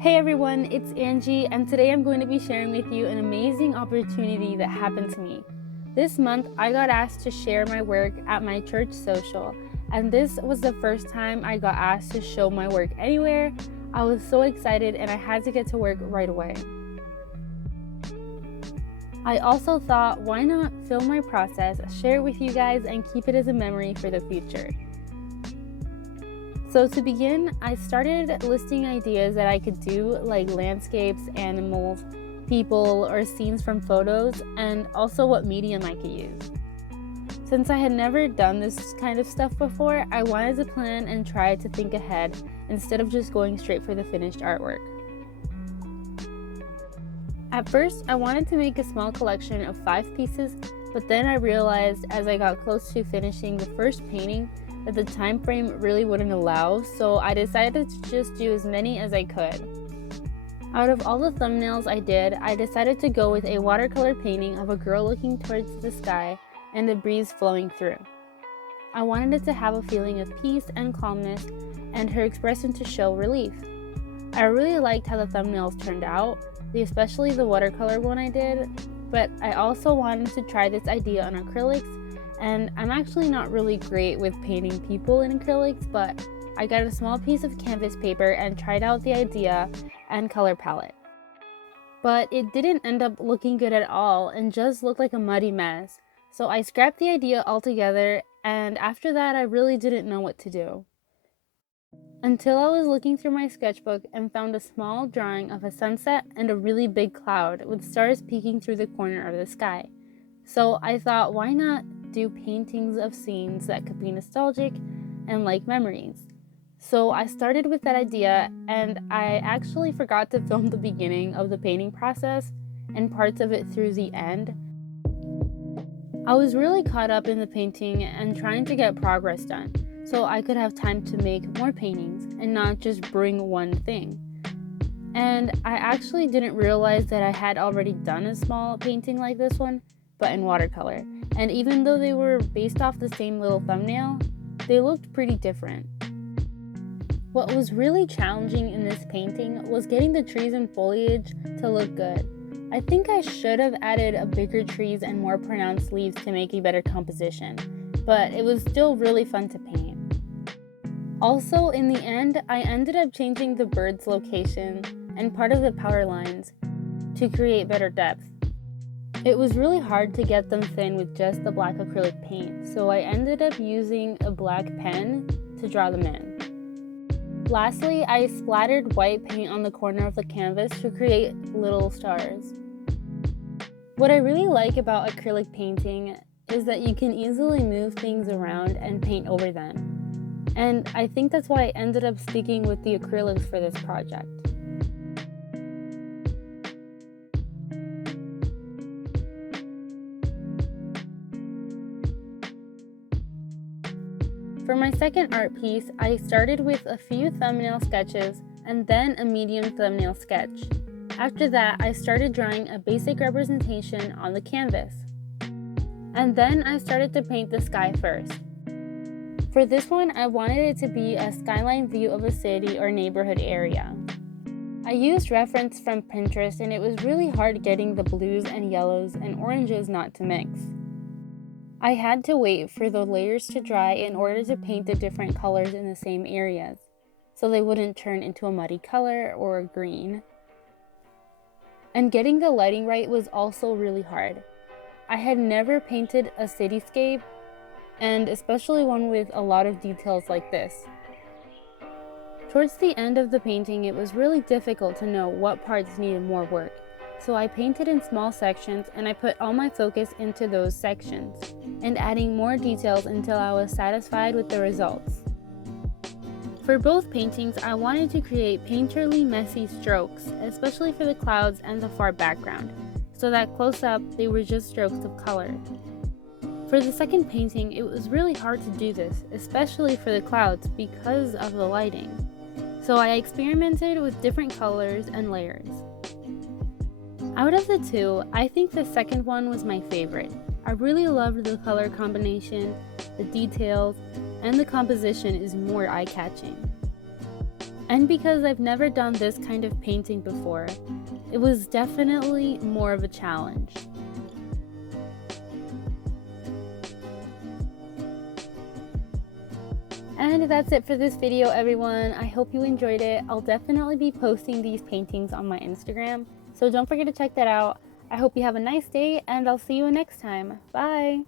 Hey everyone, it's Angie, and today I'm going to be sharing with you an amazing opportunity that happened to me. This month, I got asked to share my work at my church social, and this was the first time I got asked to show my work anywhere. I was so excited and I had to get to work right away. I also thought, why not film my process, share it with you guys, and keep it as a memory for the future. So to begin, I started listing ideas that I could do, like landscapes, animals, people, or scenes from photos, and also what medium I could use. Since I had never done this kind of stuff before, I wanted to plan and try to think ahead instead of just going straight for the finished artwork. At first, I wanted to make a small collection of 5 pieces, but then I realized as I got close to finishing the first painting that the time frame really wouldn't allow, so I decided to just do as many as I could. Out of all the thumbnails I did, I decided to go with a watercolor painting of a girl looking towards the sky and the breeze flowing through. I wanted it to have a feeling of peace and calmness, and her expression to show relief. I really liked how the thumbnails turned out, especially the watercolor one I did, but I also wanted to try this idea on acrylics. And I'm actually not really great with painting people in acrylics, but I got a small piece of canvas paper and tried out the idea and color palette. But it didn't end up looking good at all and just looked like a muddy mess. So I scrapped the idea altogether, and after that I really didn't know what to do. Until I was looking through my sketchbook and found a small drawing of a sunset and a really big cloud with stars peeking through the corner of the sky. So I thought, why not do paintings of scenes that could be nostalgic and like memories? So I started with that idea, and I actually forgot to film the beginning of the painting process and parts of it through the end. I was really caught up in the painting and trying to get progress done so I could have time to make more paintings and not just bring one thing. And I actually didn't realize that I had already done a small painting like this one, but in watercolor. And even though they were based off the same little thumbnail, they looked pretty different. What was really challenging in this painting was getting the trees and foliage to look good. I think I should have added a bigger trees and more pronounced leaves to make a better composition, but it was still really fun to paint. Also, in the end, I ended up changing the bird's location and part of the power lines to create better depth. It was really hard to get them thin with just the black acrylic paint, so I ended up using a black pen to draw them in. Lastly, I splattered white paint on the corner of the canvas to create little stars. What I really like about acrylic painting is that you can easily move things around and paint over them. And I think that's why I ended up sticking with the acrylics for this project. For my second art piece, I started with a few thumbnail sketches and then a medium thumbnail sketch. After that, I started drawing a basic representation on the canvas. And then I started to paint the sky first. For this one, I wanted it to be a skyline view of a city or neighborhood area. I used reference from Pinterest, and it was really hard getting the blues and yellows and oranges not to mix. I had to wait for the layers to dry in order to paint the different colors in the same areas, so they wouldn't turn into a muddy color or a green. And getting the lighting right was also really hard. I had never painted a cityscape, and especially one with a lot of details like this. Towards the end of the painting, it was really difficult to know what parts needed more work. So I painted in small sections, and I put all my focus into those sections and adding more details until I was satisfied with the results. For both paintings, I wanted to create painterly messy strokes, especially for the clouds and the far background, so that close up they were just strokes of color. For the second painting, it was really hard to do this, especially for the clouds because of the lighting. So I experimented with different colors and layers. Out of the two, I think the second one was my favorite. I really loved the color combination, the details, and the composition is more eye-catching. And because I've never done this kind of painting before, it was definitely more of a challenge. And that's it for this video, everyone. I hope you enjoyed it. I'll definitely be posting these paintings on my Instagram, so don't forget to check that out. I hope you have a nice day, and I'll see you next time. Bye!